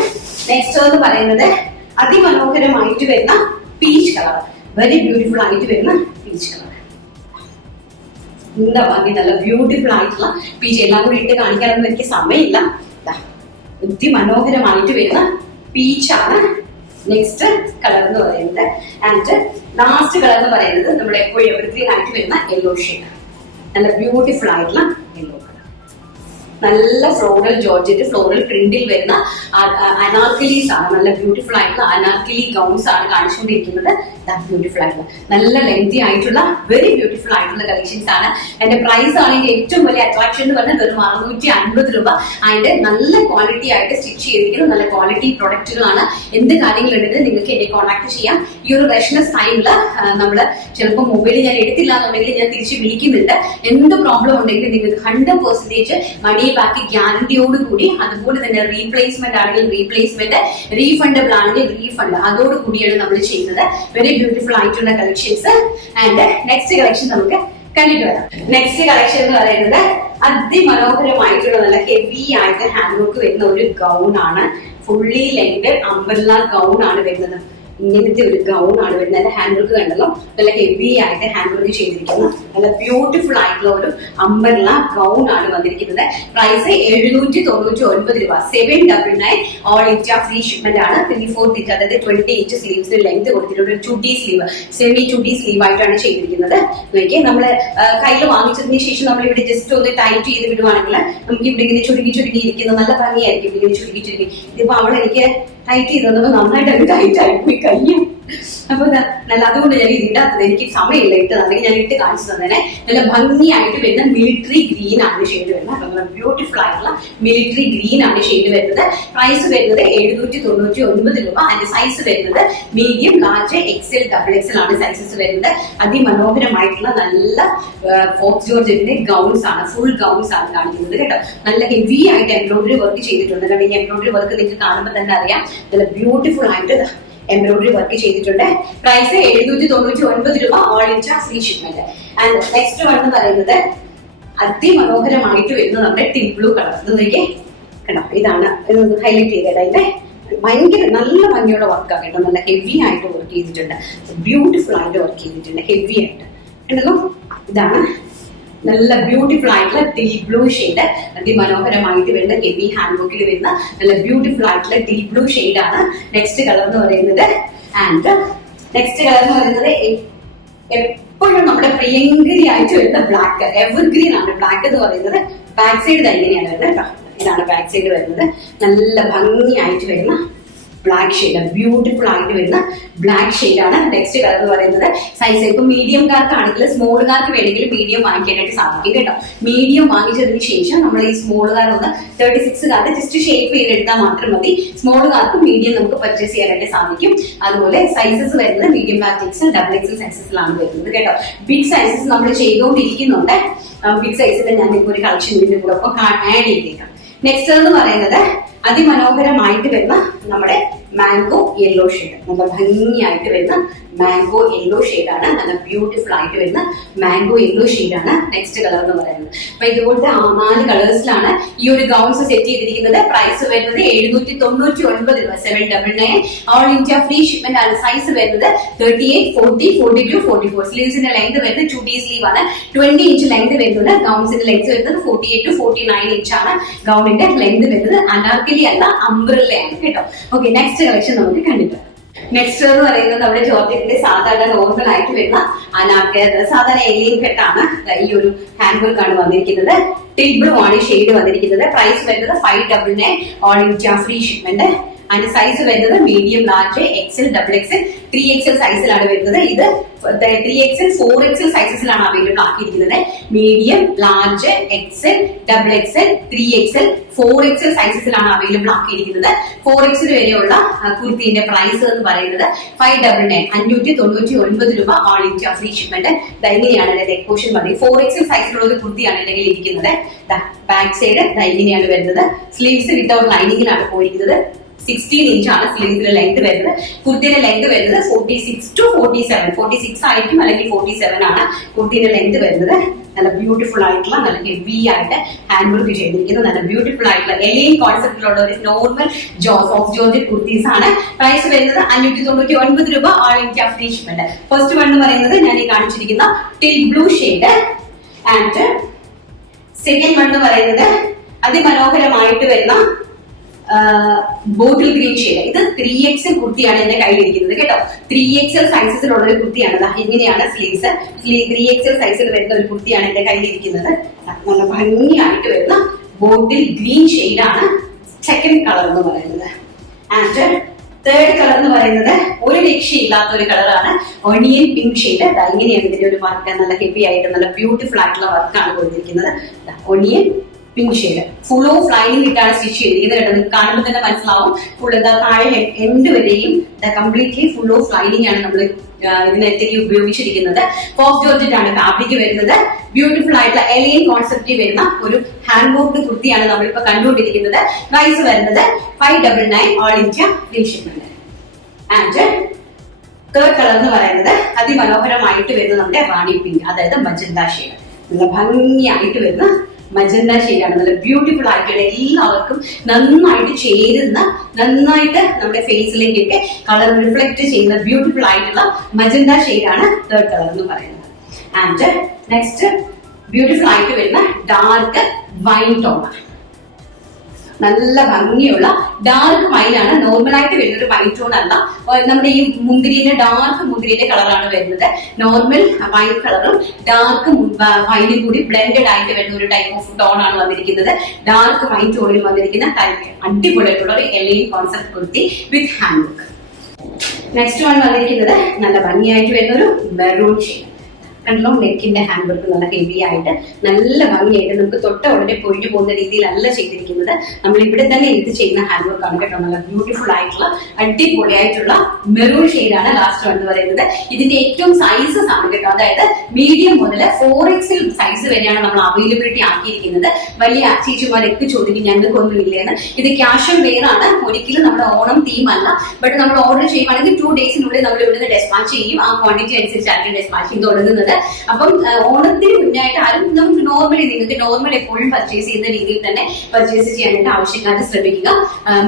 നെക്സ്റ്റ് എന്ന് പറയുന്നത് അതിമനോഹരമായിട്ട് വരുന്ന പീച്ച് കളർ, വെരി ബ്യൂട്ടിഫുൾ ആയിട്ട് വരുന്ന പീച്ച് കളർ. എന്താ ഭംഗി, നല്ല ബ്യൂട്ടിഫുൾ ആയിട്ടുള്ള പീച്ച്. എല്ലാം കൂടി ഇട്ട് കാണിക്കാനൊന്നും എനിക്ക് സമയമില്ല. അതിമനോഹരമായിട്ട് വരുന്ന പീച്ചാണ് നെക്സ്റ്റ് കളർ എന്ന് പറയുന്നത്. ആൻഡ് ലാസ്റ്റ് കളർ എന്ന് പറയുന്നത് നമ്മുടെ എപ്പോഴും എവർഗ്രീൻ ആയിട്ട് വരുന്ന യെല്ലോ ഷെയ്ഡ്. നല്ല ബ്യൂട്ടിഫുൾ ആയിട്ടുള്ള യെല്ലോ കളർ. നല്ല ഫ്ലോറൽ ജോർജറ്റ് ഫ്ലോറൽ പ്രിന്റിൽ വരുന്ന അനാർക്കലീസ് ആണ്. നല്ല ബ്യൂട്ടിഫുൾ ആയിട്ടുള്ള അനാർക്കലി ഗൗൺസ് ആണ് കാണിച്ചുകൊണ്ടിരിക്കുന്നത്. ബ്യൂട്ടിഫുൾ ആയിട്ടുള്ള നല്ല ലെങ്തി ആയിട്ടുള്ള വെരി ബ്യൂട്ടിഫുൾ ആയിട്ടുള്ള കളക്ഷൻസ് ആണ്. എന്റെ പ്രൈസ് ആണെങ്കിൽ ഏറ്റവും വലിയ അട്രാക്ഷൻ എന്ന് പറഞ്ഞാൽ വെറും 650 രൂപ. അതിന്റെ നല്ല ക്വാളിറ്റി ആയിട്ട് സ്റ്റിച്ച് ചെയ്തിരിക്കുന്നു. നല്ല ക്വാളിറ്റി പ്രൊഡക്റ്റുകളാണ്. എന്ത് കാര്യങ്ങളുണ്ടെങ്കിലും നിങ്ങൾക്ക് എന്നെ കോൺടാക്ട് ചെയ്യാം. ഈ ഒരു റെഷനസ് ടൈമില് നമ്മള് ചിലപ്പോൾ മൊബൈൽ ഞാൻ എടുത്തില്ല എന്നുണ്ടെങ്കിൽ ഞാൻ തിരിച്ച് വിളിക്കുന്നുണ്ട്. എന്ത് പ്രോബ്ലം ഉണ്ടെങ്കിലും നിങ്ങൾക്ക് 100% മണി ബാക്കി ഗ്യാരണ്ടിയോട് കൂടി, അതുപോലെ തന്നെ റീപ്ലേസ്മെന്റ് ആണെങ്കിൽ റീപ്ലേസ്മെന്റ്, റീഫണ്ടബിൾ ആണെങ്കിൽ റീഫണ്ട്, അതോട് കൂടിയാണ് നമ്മൾ ചെയ്യുന്നത്. വെരി ബ്യൂട്ടിഫുൾ ആയിട്ടുള്ള കളക്ഷൻസ്. ആൻഡ് നെക്സ്റ്റ് കളക്ഷൻ നമുക്ക് കണ്ടിട്ട് വരാം. നെക്സ്റ്റ് കളക്ഷൻ എന്ന് പറയുന്നത് അതിമനോഹരമായിട്ടുള്ള നല്ല ഹെവി ആയിട്ട് ഹാൻഡ് വർക്ക് വരുന്ന ഒരു ഗൗൺ ആണ്. ഫുള്ളി ലെങ്ത് അംബ്രല്ല ഗൗൺ ആണ് വരുന്നത്. ഇങ്ങനത്തെ ഒരു ഗൗൺ ആണ് വരുന്നത്. അതിന്റെ ഹാൻഡ് വർക്ക് കണ്ടല്ലോ, നല്ല ഹെവി ആയിട്ട് ഹാൻഡ് വർക്ക് ചെയ്തിരിക്കുന്ന നല്ല ബ്യൂട്ടിഫുൾ ആയിട്ടുള്ള ഒരു അംബ്രല്ല ഗൗൺ ആണ് വന്നിരിക്കുന്നത്. പ്രൈസ് 799 രൂപ. 799. ഓൾ ഇന്ത്യ ഫ്രീ ഷിപ്മെന്റ് ആണ്. 3/4 ഇഞ്ച്, അതായത് 20 ഇഞ്ച് സ്ലീവ്സിന് ലെങ്ത് കൊടുത്തിട്ടുണ്ട്. ഒരു ചുഡി സ്ലീവ്, സെമി ചുഡി സ്ലീവ് ആയിട്ടാണ് ചെയ്തിരിക്കുന്നത്. നമ്മള് കയ്യിൽ വാങ്ങിച്ചതിന് ശേഷം നമ്മൾ ഇവിടെ ജസ്റ്റ് ഒന്ന് ടൈറ്റ് ചെയ്ത് വിടുവാണെങ്കിൽ നമുക്ക് ഇവിടെ ഇങ്ങനെ ചുരുങ്ങി ഇരിക്കുന്നത് നല്ല ഭംഗിയായിരിക്കും. ഇങ്ങനെ ചുരുങ്ങി ഇതിപ്പോ അവൾ എനിക്ക് ടൈറ്റ് ചെയ്ത് തന്നപ്പോ നന്നായിട്ട് അത് ടൈറ്റ് ആയിപ്പോയി കഴിയും. അപ്പൊ നല്ല അതുകൊണ്ട് ഞാൻ ഇത് ഇടാത്തത്, എനിക്ക് സമയമില്ല ഇട്ടത്, അല്ലെങ്കിൽ ഞാൻ ഇട്ട് കാണിച്ചു തന്നെ. നല്ല ഭംഗിയായിട്ട് വരുന്ന മിലിറ്ററി ഗ്രീൻ ആണ് ഷെയ്ഡ് വരുന്നത്. നല്ല ബ്യൂട്ടിഫുൾ ആയിട്ടുള്ള മിലിറ്ററി ഗ്രീൻ ആണ് ഷെയ്ഡ് വരുന്നത്. പ്രൈസ് വരുന്നത് 799 രൂപ. അതിന്റെ സൈസ് വരുന്നത് മീഡിയം, ലാർജ്, XL, XXL ആണ് സൈസസ് വരുന്നത്. അതിമനോഹരമായിട്ടുള്ള നല്ല ഫോക്സ് ജോർജറ്റിന്റെ ഗൗൺസ് ആണ്, ഫുൾ ഗൗൺസ് ആണ് കാണിക്കുന്നത് കേട്ടോ. നല്ല ഹെവി ആയിട്ട് എംബ്രോയിഡറി വർക്ക് ചെയ്തിട്ടുണ്ട്. കാരണം ഈ എംബ്രോയിഡറി വർക്ക് നിങ്ങൾക്ക് കാണുമ്പോൾ തന്നെ അറിയാം, നല്ല ബ്യൂട്ടിഫുൾ ആയിട്ട് എംബ്രോയിഡറി വർക്ക് ചെയ്തിട്ടുണ്ട്. പ്രൈസ് 799 രൂപ. All India free shipment. And next one എന്ന് പറയുന്നത് അതിമനോഹരമായിട്ട് വരുന്നത് നമ്മുടെ ടിൽ ബ്ലൂ കളർ. ഇതൊക്കെ കണ്ടോ, ഇതാണ് ഹൈലൈറ്റ് ചെയ്തത്. അതിന്റെ ഭയങ്കര നല്ല ഭംഗിയുള്ള വർക്കാണ് കേട്ടോ. നല്ല ഹെവി ആയിട്ട് വർക്ക് ചെയ്തിട്ടുണ്ട്. ബ്യൂട്ടിഫുൾ ആയിട്ട് വർക്ക് ചെയ്തിട്ടുണ്ട്, ഹെവി ആയിട്ട് ഉണ്ടല്ലോ. ഇതാണ് നല്ല ബ്യൂട്ടിഫുൾ ആയിട്ടുള്ള ഡീപ് ബ്ലൂ ഷെയ്ഡ്. അതിമനോഹരമായിട്ട് വരുന്ന ഹെവി ഹാൻഡ് വർക്കിൽ വരുന്ന നല്ല ബ്യൂട്ടിഫുൾ ആയിട്ടുള്ള ഡീപ് ബ്ലൂ ഷെയ്ഡ് ആണ് നെക്സ്റ്റ് കളർ എന്ന് പറയുന്നത്. ആൻഡ് നെക്സ്റ്റ് കളർ എന്ന് പറയുന്നത് എപ്പോഴും നമ്മുടെ പ്രിയങ്കരി ആയിട്ട് വരുന്ന ബ്ലാക്ക്, എവർഗ്രീൻ ആണ് ബ്ലാക്ക് എന്ന് പറയുന്നത്. ബാക്ക് സൈഡ് തന്നെയാണ് വരുന്നത് കേട്ടോ. ഇതാണ് ബാക്ക് സൈഡ് വരുന്നത്. നല്ല ഭംഗിയായിട്ട് വരുന്ന ബ്ലാക്ക് ഷെയ്ഡ്, ബ്യൂട്ടിഫുൾ ആയിട്ട് വരുന്ന ബ്ലാക്ക് ഷെയ്ഡ് ആണ് നെക്സ്റ്റ് കളർ എന്ന് പറയുന്നത്. സൈസ് ഇപ്പൊ മീഡിയംകാർക്കാണെങ്കിൽ സ്മോളുകാർക്ക് വേണമെങ്കിൽ മീഡിയം വാങ്ങിക്കാനായിട്ട് സാധിക്കും കേട്ടോ. മീഡിയം വാങ്ങിച്ചതിന് ശേഷം നമ്മൾ ഈ സ്മോളുകാർ ഒന്ന് 36കാർക്ക് ജസ്റ്റ് ഷേപ്പ് ചെയ്തെടുത്താൽ മാത്രം മതി. സ്മോളുകാർക്ക് മീഡിയം നമുക്ക് പർച്ചേസ് ചെയ്യാനായിട്ട് സാധിക്കും. അതുപോലെ സൈസസ് വരുന്നത് മീഡിയം, ലാർജ്, XL, XXL സൈസസിലാണ് വരുന്നത് കേട്ടോ. ബിഗ് സൈസസ് നമ്മൾ ചെയ്തുകൊണ്ടിരിക്കുന്നുണ്ട്. ബിഗ് സൈസിന്റെ ഞാൻ ഇപ്പോൾ ഒരു കളക്ഷൻ ഇതിന്റെ കൂടെ ഒപ്പം ആഡ് ചെയ്തേക്കാം. നെക്സ്റ്റ് എന്ന് പറയുന്നത് അതിമനോഹരമായിട്ട് വരുന്ന നമ്മുടെ മാംഗോ യെല്ലോ ഷെയ്ഡ്. നല്ല ഭംഗിയായിട്ട് വരുന്ന മാംഗോ യെല്ലോ ഷെയ്ഡാണ്. നല്ല ബ്യൂട്ടിഫുൾ ആയിട്ട് വരുന്ന മാംഗോ യെല്ലോ ഷെയ്ഡാണ് നെക്സ്റ്റ് കളർ എന്ന് പറയുന്നത്. അപ്പൊ ഇതുപോലത്തെ 4 കളേഴ്സിലാണ് ഈ ഒരു ഗൗൺസ് സെറ്റ് ചെയ്തിരിക്കുന്നത്. പ്രൈസ് വരുന്നത് 799 രൂപ. 799. ഓൾ ഇന്ത്യ ഫ്രീ ഷിപ്മെന്റ് ആണ്. സൈസ് വരുന്നത് 38, 40, 42, 44. സ്ലീവ്സിന്റെ ലെങ്ത് വരുന്നത് ചുഡി സ്ലീവ് ആണ്. 20 ഇഞ്ച് ലെങ്ത് വരുന്നത്. ഗൗൺസിന്റെ ലെങ്ത് വരുന്നത് 48 to 49 ഇഞ്ചാണ് ഗൗണിന്റെ ലെങ്ത് വരുന്നത്. അനാർക്കലി അല്ല, അംബ്രല്ലയാണ് കേട്ടോ. ഓക്കെ, നെക്സ്റ്റ് കളക്ഷൻ നമുക്ക് കണ്ടിട്ട്. നെക്സ്റ്റ് എന്ന് പറയുന്നത് നമ്മുടെ ജോർജറ്റിന്റെ സാധാരണ നോർമൽ ആയിട്ട് വരുന്ന അനാർക്കലി, സാധാരണ ഏലിയൻ കെട്ടാണ്. ഈ ഒരു ഹാൻഡ് വർക്ക് ആണ് വന്നിരിക്കുന്നത്. ടിൽ ബ്ലൂ ആണ് ഷെയ്ഡ് വന്നിരിക്കുന്നത്. പ്രൈസ് വരുന്നത് 599. All India free shipment. അതിന്റെ സൈസ് വരുന്നത് medium, large, XL, XXL 3XL സൈസിലാണ് വരുന്നത്. ഇത് 3XL 4XL സൈസസിലാണ് അവൈലബിൾ ആക്കിയിരിക്കുന്നത്. Medium, large, XL, XXL, 3XL, 4XL സൈസസിലാണ് അവൈലബിൾ ആക്കിയിരിക്കുന്നത്. 4XL വരെയുള്ള കുർത്തിന്റെ പ്രൈസ് എന്ന് പറയുന്നത് 599 599 രൂപ, ഓൾ ഇന്ത്യ ഫ്രീ ഷിപ്മെന്റ്. ഇങ്ങനെയാണ് നെക്ക് പോർഷൻ മതി. 4XL സൈസിലുള്ള ഒരു കുർത്തിയാണ് എന്റെ കയ്യിൽ ഇരിക്കുന്നത്. ബാക്ക് സൈഡ് ഇങ്ങനെയാണ് വരുന്നത്. സ്ലീവ്സ് വിത്തൗട്ട് ലൈനിങ്ങിലാണ് പോയിരിക്കുന്നത്. 16 ഇഞ്ചാണ് സ്ലീവ്സിന്റെ ലെങ്ത് വരുന്നത്. കുർത്തിയുടെ ലെങ്ത് വരുന്നത് 46 to 47, 46 ആയിരിക്കും അല്ലെങ്കിൽ 47 ആണ് കുർത്തിയുടെ ലെങ്ത് വരുന്നത്. നല്ല ബ്യൂട്ടിഫുൾ ആയിട്ടുള്ള നല്ല ഹെവി ആയിട്ട് ഹാൻഡ് വർക്ക് ചെയ്തിരിക്കുന്ന നല്ല ബ്യൂട്ടിഫുൾ ആയിട്ടുള്ള എലൈൻ കോൺസെപ്റ്റിലുള്ള ഒരു നോർമൽ സോഫ്റ്റ് ജോർജറ്റ് കുർത്തീസ് ആണ്. പ്രൈസ് വരുന്നത് 599 രൂപ, all India free shipment. First one എന്ന് പറയുന്നത് ഞാൻ ഈ കാണിച്ചിരിക്കുന്ന till blue shade, and second one എന്ന് പറയുന്നത് അതിമനോഹരമായിട്ട് വരുന്ന ബോട്ടിൽ ഗ്രീൻ ഷെയ്ഡ്. ഇത് 3XL കുർത്തിയാണ് എന്റെ കയ്യിലിരിക്കുന്നത് കേട്ടോ. 3XL സൈസസിലുള്ള ഒരു കുർത്തിയാണ്. ഇങ്ങനെയാണ് സ്ലീവ്സ്. 3XL സൈസിൽ വരുന്ന ഒരു കുർത്തിയാണ് എന്റെ കയ്യിലിരിക്കുന്നത്. നല്ല ഭംഗിയായിട്ട് വരുന്ന ബോട്ടിൽ ഗ്രീൻ ഷെയ്ഡാണ് സെക്കൻഡ് കളർ എന്ന് പറയുന്നത്. ആൻഡ് തേർഡ് കളർ എന്ന് പറയുന്നത് ഒരു രക്ഷയില്ലാത്ത ഒരു കളറാണ്, ഒണിയൻ പിങ്ക് ഷെയ്ഡ്. ഇങ്ങനെയാണ് ഇതിന്റെ ഒരു വർക്ക്. നല്ല ഹെവി ആയിട്ട് നല്ല ബ്യൂട്ടിഫുൾ ആയിട്ടുള്ള വർക്കാണ് കൊടുത്തിരിക്കുന്നത്. Onion pink shade full of lining ഇട്ടാണ് സ്റ്റിച്ച് ചെയ്തിരിക്കുന്നത് കേട്ടോ. നിങ്ങൾക്ക് കാണുമ്പോൾ തന്നെ മനസ്സിലാവും. ഫുൾ താഴെ എൻഡ് വരെയും കംപ്ലീറ്റ്ലി ഫുൾ ഓഫ് ലൈനിങ് ആണ് നമ്മൾ ഇതിനകത്തേക്ക് ഉപയോഗിച്ചിരിക്കുന്നത്. സോഫ്റ്റ് ജോർജറ്റ് ആണ് ഫാബ്രിക് വരുന്നത്. ബ്യൂട്ടിഫുൾ ആയിട്ടുള്ള എലൈൻ കോൺസെപ്റ്റിൽ വരുന്ന ഒരു ഹാൻഡ് വർക്ക് കുർത്തിയാണ് നമ്മളിപ്പോ കണ്ടുകൊണ്ടിരിക്കുന്നത്. പ്രൈസ് വരുന്നത് 599, all India free shipment. And third colour എന്ന് പറയുന്നത് അതിമനോഹരമായിട്ട് വരുന്ന നമ്മുടെ റാണി പിങ്ക്, അതായത് മജന്ത ഷെയ്ഡ്. നല്ല ഭംഗിയായിട്ട് വരുന്ന മജന്ത ഷെയ്ഡാണ്. നല്ല ബ്യൂട്ടിഫുൾ ആയിട്ടുള്ള എല്ലാവർക്കും നന്നായിട്ട് ചേരുന്ന, നന്നായിട്ട് നമ്മുടെ ഫേസിലേക്കൊക്കെ കളർ റിഫ്ലക്ട് ചെയ്യുന്ന ബ്യൂട്ടിഫുൾ ആയിട്ടുള്ള മജന്ത ഷെയ്ഡാണ് തേർഡ് കളർ എന്ന് പറയുന്നത്. ആൻഡ് നെക്സ്റ്റ് ബ്യൂട്ടിഫുൾ ആയിട്ട് വരുന്ന ഡാർക്ക് വൈൻ ടോൺ. നല്ല ഭംഗിയുള്ള ഡാർക്ക് വൈൻ ആണ്. നോർമൽ ആയിട്ട് വരുന്ന ഒരു വൈൻ ടോൺ അല്ല. നമ്മുടെ ഈ മുന്തിരിയുടെ ഡാർക്ക് മുന്തിരിയുടെ കളറാണ് വരുന്നത്. നോർമൽ വൈൻ കളറും ഡാർക്ക് വൈനും കൂടി ബ്ലെൻഡഡ് ആയിട്ട് വരുന്ന ഒരു ടൈപ്പ് ഓഫ് ടോൺ ആണ് വന്നിരിക്കുന്നത്. ഡാർക്ക് വൈൻ ടോണിൽ വന്നിരിക്കുന്ന അടിപൊളിയായിട്ടുള്ള ഒരു എലൈൻ കോൺസെപ്റ്റ് കുർത്തി വിത്ത് ഹാൻഡ് വർക്ക്. നെക്സ്റ്റ് വൺ വന്നിരിക്കുന്നത് നല്ല ഭംഗിയായിട്ട് വരുന്ന ഒരു മെറൂൺ ഷെയ്ഡ്. കണ്ടല്ലോ, നെക്കിന്റെ ഹാൻഡ് വർക്ക് നല്ല ഹെവി ആയിട്ട് നല്ല ഭംഗിയായിട്ട് നമുക്ക് തൊട്ട ഉടനെ പൊഴിഞ്ഞു പോകുന്ന രീതിയിലല്ല ചെയ്തിരിക്കുന്നത്. നമ്മൾ ഇവിടെ തന്നെ ഇത് ചെയ്യുന്ന ഹാൻഡ് വർക്ക് ആണ് കേട്ടോ. നല്ല ബ്യൂട്ടിഫുൾ ആയിട്ടുള്ള അടിപൊളിയായിട്ടുള്ള മെറൂൺ ഷെയ്ഡാണ് ലാസ്റ്റ് എന്ന് പറയുന്നത്. ഇതിന്റെ ഏറ്റവും സൈസസ് ആണ് കേട്ടോ. അതായത് മീഡിയം മുതൽ 4XL സൈസ് വരെയാണ് നമ്മൾ അവൈലബിലിറ്റി ആക്കിയിരിക്കുന്നത്. വലിയ ചേച്ചിമാരൊക്കെ ചോദിക്കും ഞങ്ങൾക്കൊന്നും ഇല്ലേന്ന്. ഇത് ക്യാഷ് ഓൺ വെയർ ആണ്, ഒരിക്കലും നമ്മുടെ ഓണം തീം അല്ല. ബട്ട് നമ്മൾ ഓർഡർ ചെയ്യുവാണെങ്കിൽ 2 ഡേയ്സിനുള്ളിൽ നമ്മൾ ഇവിടുന്ന് ഡെസ്പാച്ച് ചെയ്യും. ആ ക്വാണ്ടിറ്റി അനുസരിച്ചാണ് ഡെസ്പാച്ചിങ് തുടങ്ങുന്നത്. അപ്പം ഓണത്തിന് മുന്നായിട്ട് ആരും നമുക്ക് നിങ്ങൾക്ക് നോർമൽ എപ്പോഴും പർച്ചേസ് ചെയ്യുന്ന രീതിയിൽ തന്നെ പർച്ചേസ് ചെയ്യാനായിട്ട് ആവശ്യക്കാരെ ശ്രമിക്കുക.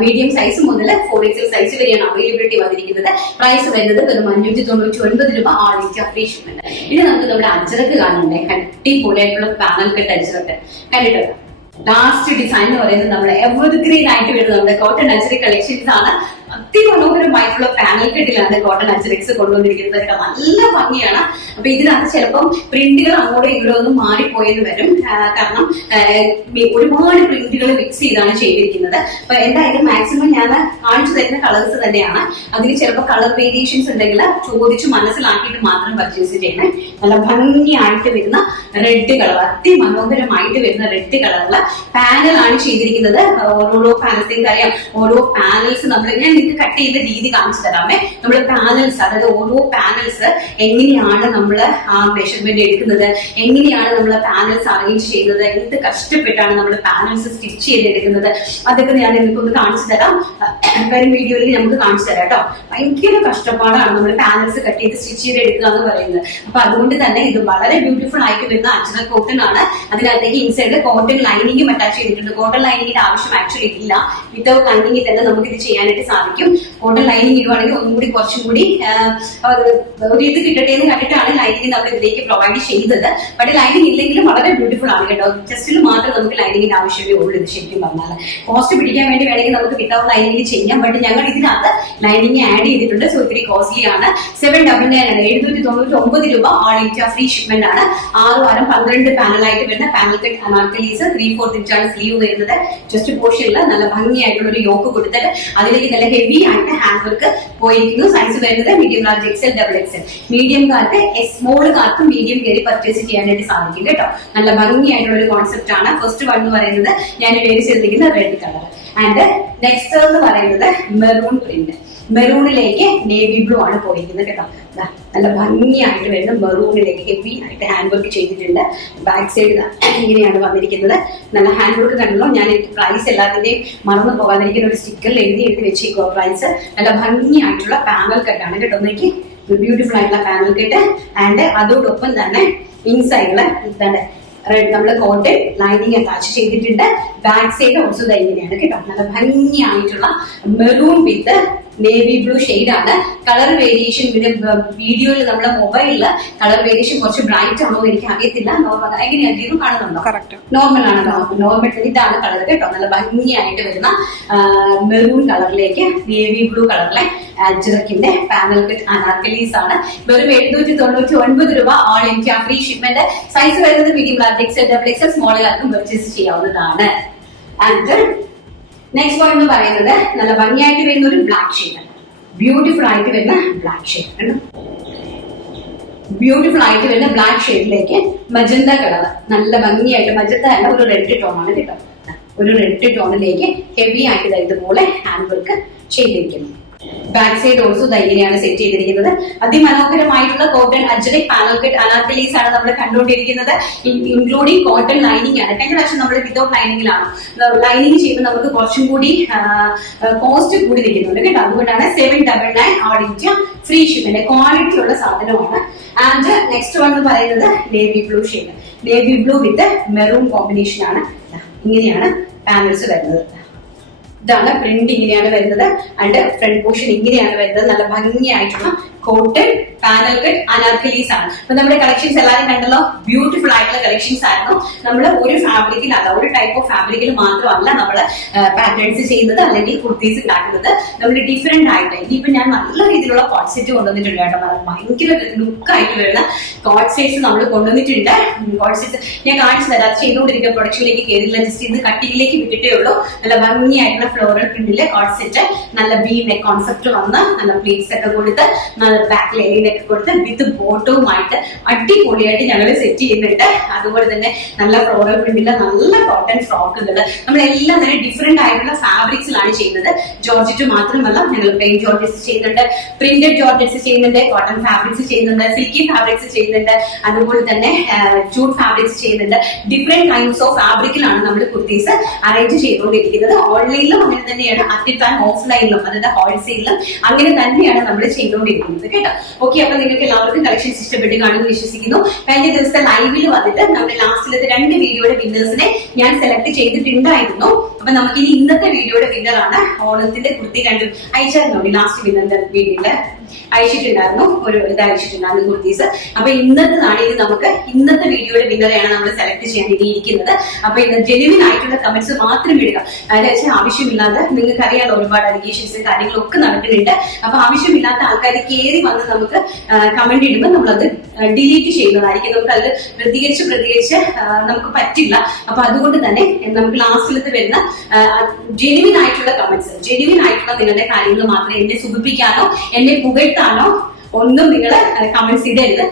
മീഡിയം സൈസ് മുതൽ 4XL സൈസ് വരെയാണ് അവൈലബിലിറ്റി വന്നിരിക്കുന്നത്. പ്രൈസ് വരുന്നത് വെറും 599 രൂപ, ഓൾ ഇന്ത്യ ഫ്രീ ഷിപ്മെന്റ്. ഇനി നമുക്ക് നമ്മുടെ അഞ്ചരക്ക് കാണണ്ടേ, അടിപൊളിയായിട്ടുള്ള പാനൽ കട്ട് അഞ്ചരക്ക് കണ്ടിട്ടുണ്ട്. ലാസ്റ്റ് ഡിസൈൻ എന്ന് പറയുന്നത് നമ്മുടെ എവർഗ്രീൻ ആയിട്ട് വരുന്നത് നമ്മുടെ കോട്ടൺ അഞ്ചരി കളക്ഷൻസ് ആണ്. അതിമനോഹരമായിട്ടുള്ള പാനൽ കെട്ടിലാണ് കോട്ടൺ അച്ചറിക്സ് കൊണ്ടുവന്നിരിക്കുന്നത്. നല്ല ഭംഗിയാണ്. അപ്പൊ ഇതിനകത്ത് ചിലപ്പം പ്രിന്റുകൾ അങ്ങോട്ടും ഇങ്ങോട്ടും ഒന്നും മാറിപ്പോയെന്ന് വരും. കാരണം ഒരുപാട് പ്രിന്റുകൾ മിക്സ് ചെയ്താണ് ചെയ്തിരിക്കുന്നത്. അപ്പൊ എന്തായാലും മാക്സിമം ഞാൻ കാണിച്ചു തരുന്ന കളേഴ്സ് തന്നെയാണ്. അതിന് ചിലപ്പോൾ കളർ വേരിയേഷൻസ് ഉണ്ടെങ്കിൽ ചോദിച്ച് മനസ്സിലാക്കിയിട്ട് മാത്രം പർച്ചേസ് ചെയ്യണേ. നല്ല ഭംഗിയായിട്ട് വരുന്ന റെഡ് കളർ, അതിമനോഹരമായിട്ട് വരുന്ന റെഡ് കളറില് പാനലാണ് ചെയ്തിരിക്കുന്നത്. ഓരോ പാനൽസിനും അറിയാം, ഓരോ പാനൽസ് നമ്മൾ ഞാൻ നിങ്ങൾക്ക് കട്ട് ചെയ്യുന്ന രീതി കാണിച്ചു തരാമേ. നമ്മൾ പാനൽസ്, അതായത് ഓരോ പാനൽസ് എങ്ങനെയാണ് നമ്മൾ ആ മെഷർമെന്റ് എടുക്കുന്നത്, എങ്ങനെയാണ് നമ്മൾ പാനൽസ് അറേഞ്ച് ചെയ്യുന്നത്, എന്ത് കഷ്ടപ്പെട്ടാണ് നമ്മൾ പാനൽസ് സ്റ്റിച്ച് ചെയ്തെടുക്കുന്നത്, അതൊക്കെ ഞാൻ നിങ്ങൾക്കൊന്ന് കാണിച്ചു തരാം. വരും വീഡിയോയിൽ നമുക്ക് കാണിച്ചു തരാം കേട്ടോ. ഭയങ്കര കഷ്ടപ്പാടാണ് നമ്മൾ പാനൽസ് കട്ട് ചെയ്ത് സ്റ്റിച്ച് ചെയ്തെടുക്കുക എന്ന് പറയുന്നത്. അപ്പൊ അതുകൊണ്ട് തന്നെ ഇത് വളരെ ബ്യൂട്ടിഫുൾ ആയിട്ട് വരുന്ന അജ്രക് കോട്ടൺ ആണ്. അതിനകത്തേക്ക് ഇൻസൈഡ് കോട്ടൺ ലൈനിങ്ങും അറ്റാച്ച് ചെയ്തിട്ടുണ്ട്. കോട്ടൺ ലൈനിങ്ങിന്റെ ആവശ്യം ആക്ച്വലി ഇല്ല. വിത്തൗട്ട് ലൈനിങ്ങിൽ തന്നെ നമുക്ക് ഇത് ചെയ്യാനായിട്ട് സാധിക്കും. കോട്ടൺ ലൈനിങ് ഇടുവാണെങ്കിൽ ഒന്നുകൂടി കുറച്ചും കൂടി ഒരു ഇത് കിട്ടട്ടെ എന്ന് കണ്ടിട്ടാണ് ലൈനിങ് നമ്മൾ ഇതിലേക്ക് പ്രൊവൈഡ് ചെയ്തത്. ബട്ട് ലൈനിങ് ഇല്ലെങ്കിലും വളരെ ബ്യൂട്ടിഫുൾ ആണ് കേട്ടോ. ജസ്റ്റിൽ മാത്രം നമുക്ക് ലൈനിങ്ങിന്റെ ആവശ്യമേ ഉള്ളൂ. ഇത് ശരിക്കും പറഞ്ഞാൽ കോസ്റ്റ് പിടിക്കാൻ വേണ്ടി വേണമെങ്കിൽ നമുക്ക് വിത്തൗട്ട് ലൈനിങ് ചെയ്യാം. ബട്ട് ഞങ്ങൾ ഇതിനകത്ത് ലൈനിങ് ആഡ് ചെയ്തിട്ടുണ്ട്. സോ ഇത്തിരി കോസ്റ്റ്ലി ആണ്. 799 ആണ്, 799 രൂപ, ഓൾ ഇന്ത്യ ഫ്രീ ഷിപ്മെന്റ് ആണ്. 6 വാരം 12 പാനലായിട്ട് വരുന്ന പാനൽ കട്ട് അനാർക്കലീസ്, 3/4 ഇഞ്ചാണ് സ്ലീവ് വരുന്നത്. ജസ്റ്റ് പോർഷനിൽ നല്ല ഭംഗിയായിട്ടുള്ള ഒരു യോക്ക് കൊടുത്തിട്ട് അതിലേക്ക് നല്ല ഹെവി ആയിട്ട് ഹാൻഡ് വർക്ക് പോയിരിക്കുന്നു. സൈസ് വരുന്നത് medium, large, XL, double XL. മീഡിയംകാർക്ക് സ്മോളുകാർക്കും മീഡിയം കയറി പർച്ചേസ് ചെയ്യാനായിട്ട് സാധിക്കും കേട്ടോ. നല്ല ഭംഗിയായിട്ടുള്ള ഒരു കോൺസെപ്റ്റ് ആണ്. ഫസ്റ്റ് വൺ എന്ന് പറയുന്നത് ഞാൻ മേടിച്ചെടുത്തിരിക്കുന്ന റെഡ് കളർ. ആൻഡ് നെക്സ്റ്റ് എന്ന് പറയുന്നത് മെറൂൺ പ്രിന്റ്. മെറൂണിലേക്ക് നേവി ബ്ലൂ ആണ് പോയിരിക്കുന്നത് കേട്ടോ. നല്ല ഭംഗിയായിട്ട് വരുന്ന മെറൂണിലേക്ക് ഹെവി ആയിട്ട് ഹാൻഡ് വർക്ക് ചെയ്തിട്ടുണ്ട്. ബാക്ക് സൈഡ് ഇങ്ങനെയാണ് വന്നിരിക്കുന്നത്. നല്ല ഹാൻഡ് വർക്ക് കണ്ടല്ലോ. ഞാൻ പ്രൈസ് എല്ലാത്തിന്റെയും മറന്നു പോകാതിരിക്കുന്ന ഒരു സ്റ്റിക്കറിൽ എഴുതി വെച്ചേക്കുക പ്രൈസ്. നല്ല ഭംഗിയായിട്ടുള്ള പാനൽ കട്ടാണ് കേട്ടോ. എനിക്ക് ബ്യൂട്ടിഫുൾ ആയിട്ടുള്ള പാനൽ കെട്ട്. ആൻഡ് അതോടൊപ്പം തന്നെ ഇൻസൈഡില് ഇതാണ് റെഡ് നമ്മൾ കോട്ടൺ ലൈനിങ് അറ്റാച്ച് ചെയ്തിട്ടുണ്ട്. ബാക്ക് സൈഡ് ഓൾസോ ഇങ്ങനെയാണ് കേട്ടോ. നല്ല ഭംഗിയായിട്ടുള്ള മെറൂൺ വിത്ത് നേവി ബ്ലൂ ഷെയ്ഡാണ്. കളർ വേരിയേഷൻ പിന്നെ വീഡിയോയിൽ നമ്മുടെ മൊബൈലില് കളർ വേരിയേഷൻ കുറച്ച് ബ്രൈറ്റ് ആണോ എനിക്ക് അറിയത്തില്ല. എങ്ങനെയാണ് ഇത് കാണുന്നുണ്ടോ? നോർമൽ ആണ്. നോർമൽ ഇതാണ് കളർ കേട്ടോ. നല്ല ഭംഗിയായിട്ട് വരുന്ന മെറൂൺ കളറിലേക്ക് നേവി ബ്ലൂ കളറിലെ അജ്രക്കിന്റെ പാനൽ കട്ട് അനാർക്കലീസ് ആണ്. വെറും 799 രൂപ. All India free shipment. Size വരുന്നത് medium, large, XL, double XL, സ്മോളുകാർക്കും പർച്ചേസ് ചെയ്യാവുന്നതാണ്. ആൻഡ് നെക്സ്റ്റ് വൺ എന്ന് പറയുന്നത് നല്ല ഭംഗിയായിട്ട് വരുന്ന ഒരു ബ്ലാക്ക് ഷെയ്ഡ്. ബ്യൂട്ടിഫുൾ ആയിട്ട് വരുന്ന ബ്ലാക്ക് ഷെയ്ഡ്. ബ്യൂട്ടിഫുൾ ആയിട്ട് വരുന്ന ബ്ലാക്ക് ഷെയ്ഡിലേക്ക് മജന്ത കളർ. നല്ല ഭംഗിയായിട്ട് മജന്ത അല്ല, ഒരു റെഡ് ടോൺ ആണ് കേട്ടോ. ഒരു റെഡ് ടോണിലേക്ക് ഹെവി ആയിട്ട് ഇതുപോലെ ഹാൻഡ് വർക്ക് ചെയ്തിരിക്കുന്നു. ബാക്ക് സൈഡ് ഓൾസോ ഇങ്ങനെയാണ് സെറ്റ് ചെയ്തിരിക്കുന്നത്. അതിമനോഹരമായിട്ടുള്ള cotton ajrak panel cut anarkalis ആണ് നമ്മൾ കണ്ടുകൊണ്ടിരിക്കുന്നത്. ഇൻക്ലൂഡിങ് കോട്ടൺ ലൈനിങ് ആണ്. കഴിഞ്ഞ പ്രാവശ്യം നമ്മൾ വിതൗട്ട് ലൈനിങ്ങിലാണ്. ലൈനിങ് ചെയ്യുമ്പോൾ നമുക്ക് കുറച്ചും കൂടി കോസ്റ്റ് കൂടി നിൽക്കുന്നുണ്ട് കേട്ടോ. അതുകൊണ്ടാണ് 799 ഓൾ ഇന്ത്യ ഫ്രീ ഷിപ്പിന്റെ ക്വാളിറ്റി ഉള്ള സാധനമാണ്. ആൻഡ് നെക്സ്റ്റ് വൺ എന്ന് പറയുന്നത് navy blue shade. Navy blue വിത്ത് മെറൂൺ കോമ്പിനേഷൻ ആണ്. ഇങ്ങനെയാണ് പാനൽസ് വരുന്നത്. ഇതാണ് പ്രിന്റ്, ഇങ്ങനെയാണ് വരുന്നത്. ആൻഡ് ഫ്രണ്ട് പോർഷൻ ഇങ്ങനെയാണ് വരുന്നത്. നല്ല ഭംഗിയായിട്ടുള്ള കോട്ടൺ പാനൽ കട്ട് അനാർക്കലീസ് ആണ്. അപ്പൊ നമ്മുടെ കളക്ഷൻസ് എല്ലാവരും കണ്ടല്ലോ. ബ്യൂട്ടിഫുൾ ആയിട്ടുള്ള കളക്ഷൻസ് ആയിരുന്നു. നമ്മൾ ഒരു ഫാബ്രിക്കിൽ ഒരു ടൈപ്പ് ഓഫ് ഫാബ്രിക്കിൽ മാത്രമല്ല നമ്മൾ പാറ്റേൺസ് ചെയ്യുന്നത് അല്ലെങ്കിൽ കുർത്തീസ് ഉണ്ടാക്കുന്നത്. നമ്മൾ ഡിഫറെന്റ് ആയിട്ട് ഇനിയിപ്പോ ഞാൻ നല്ല രീതിയിലുള്ള കോട്ട് സെറ്റ് കൊണ്ടുവന്നിട്ടുണ്ട് കേട്ടോ. ഭയങ്കര ലുക്കായിട്ട് വരുന്ന കോട്ട് സെറ്റ്സ് നമ്മൾ കൊണ്ടുവന്നിട്ടുണ്ട്. കോട്ട് സെറ്റ്സ് ഞാൻ കാണിച്ചു തരാം. അത് ചെയ്തുകൊണ്ടിരിക്കുക. പ്രൊഡക്ഷനിലേക്ക് കയറില്ല, ജസ്റ്റ് ഇത് കട്ടിങ്ങിലേക്ക് വിട്ടിട്ടേ ഉള്ളൂ. നല്ല ഭംഗിയായിട്ടുള്ള ഫ്ലോറൽ പ്രിന്റിലെ കോട്ട് സെറ്റ്. നല്ല ബി നെക്ക് കോൺസെപ്റ്റ് വന്ന് നല്ല പ്ലീറ്റ്സ് ഒക്കെ കൊടുത്ത് നല്ല ബാക്കിൽ എലിനൊക്കെ കൊടുത്ത് വിത്ത് ബോട്ടവുമായിട്ട് അടിപൊളിയായിട്ട് ഞങ്ങൾ സെറ്റ് ചെയ്യുന്നുണ്ട്. അതുപോലെ തന്നെ നല്ല ഫ്ലോറൽ പ്രിന്റിലെ നല്ല കോട്ടൺ ഫ്രോക്കുകൾ നമ്മളെല്ലാം തന്നെ ഡിഫറെന്റ് ആയിട്ടുള്ള ഫാബ്രിക്സിലാണ് ചെയ്യുന്നത്. ജോർജറ്റ് മാത്രമല്ല, ഞങ്ങൾ പ്ലെയിൻ ജോർജറ്റ്സ് ചെയ്യുന്നുണ്ട്, പ്രിന്റഡ് ജോർജറ്റ്സ് ചെയ്യുന്നുണ്ട്, കോട്ടൺ ഫാബ്രിക്സ് ചെയ്യുന്നുണ്ട്, സിൽക്കി ഫാബ്രിക്സ് ചെയ്യുന്നുണ്ട്, അതുപോലെ തന്നെ ജൂട്ട് ഫാബ്രിക്സ് ചെയ്യുന്നുണ്ട്. ഡിഫറെന്റ് കൈൻഡ്സ് ഓഫ് ഫാബ്രിക്കിലാണ് നമ്മൾ കുർത്തീസ് അറേഞ്ച് ചെയ്തുകൊണ്ടിരിക്കുന്നത്. ഓൺലൈനിലും അങ്ങനെ തന്നെയാണ്, അറ്റ് ടൈം ഓഫ്ലൈനിലും അതായത് ഹോൾസെയിലും അങ്ങനെ തന്നെയാണ് നമ്മൾ ചെയ്തുകൊണ്ടിരിക്കുന്നത് കേട്ടോ. ഓക്കെ, അപ്പൊ നിങ്ങൾക്ക് എല്ലാവർക്കും കളക്ഷൻസ് ഇഷ്ടപ്പെട്ട് കാണുമെന്ന് വിശ്വസിക്കുന്നു. കഴിഞ്ഞ ദിവസത്തെ ലൈവിൽ വന്നിട്ട് നമ്മുടെ ലാസ്റ്റിലത്തെ 2 വീഡിയോയുടെ വിന്നേഴ്സിനെ ഞാൻ സെലക്ട് ചെയ്തിട്ടുണ്ടായിരുന്നു. അപ്പൊ നമുക്ക് ഇനി ഇന്നത്തെ വീഡിയോയുടെ വിന്നർ ആണ്. ഓണത്തിന്റെ കുർത്തി 2 അയച്ചായിരുന്നു. ലാസ്റ്റ് വിന്നറിന്റെ വീഡിയോയില് അയച്ചിട്ടുണ്ടായിരുന്നു, ഒരു ഇത് അയച്ചിട്ടുണ്ടായിരുന്നു കുർത്തീസ്. അപ്പൊ ഇന്നത്തേതാണ് ഇത്. നമുക്ക് ഇന്നത്തെ വീഡിയോയുടെ വിന്നറെയാണ് നമ്മൾ സെലക്ട് ചെയ്യാൻ ഇരിക്കുന്നത്. അപ്പൊ ഇത് ജെന്യുവിൻ ആയിട്ടുള്ള കമന്റ്സ് മാത്രം ഇടുക. അതായത് ആവശ്യമില്ലാതെ, നിങ്ങൾക്ക് അറിയാലോ ഒരുപാട് അലിഗേഷൻസ് കാര്യങ്ങളൊക്കെ നടക്കുന്നുണ്ട്. അപ്പൊ ആവശ്യമില്ലാത്ത ആൾക്കാർ കയറി വന്ന് നമുക്ക് കമന്റ് ഇടുമ്പോൾ നമ്മളത് ഡിലീറ്റ് ചെയ്യുന്നതായിരിക്കും. നമുക്ക് അത് പ്രതികരിച്ച് നമുക്ക് പറ്റില്ല. അപ്പൊ അതുകൊണ്ട് തന്നെ നമുക്ക് ലാസ്റ്റിലത്ത് വരുന്ന ജെന്യുവിൻ ആയിട്ടുള്ള കമന്റ്സ്, ജെന്യുവിൻ ആയിട്ടുള്ള നിങ്ങളുടെ കാര്യങ്ങൾ മാത്രമേ എന്നെ സുഖിപ്പിക്കാനോ എന്നെ പുകഴ്ത്താനോ ഒന്നും നിങ്ങൾ കമന്റ്സ് ഇടരുത്.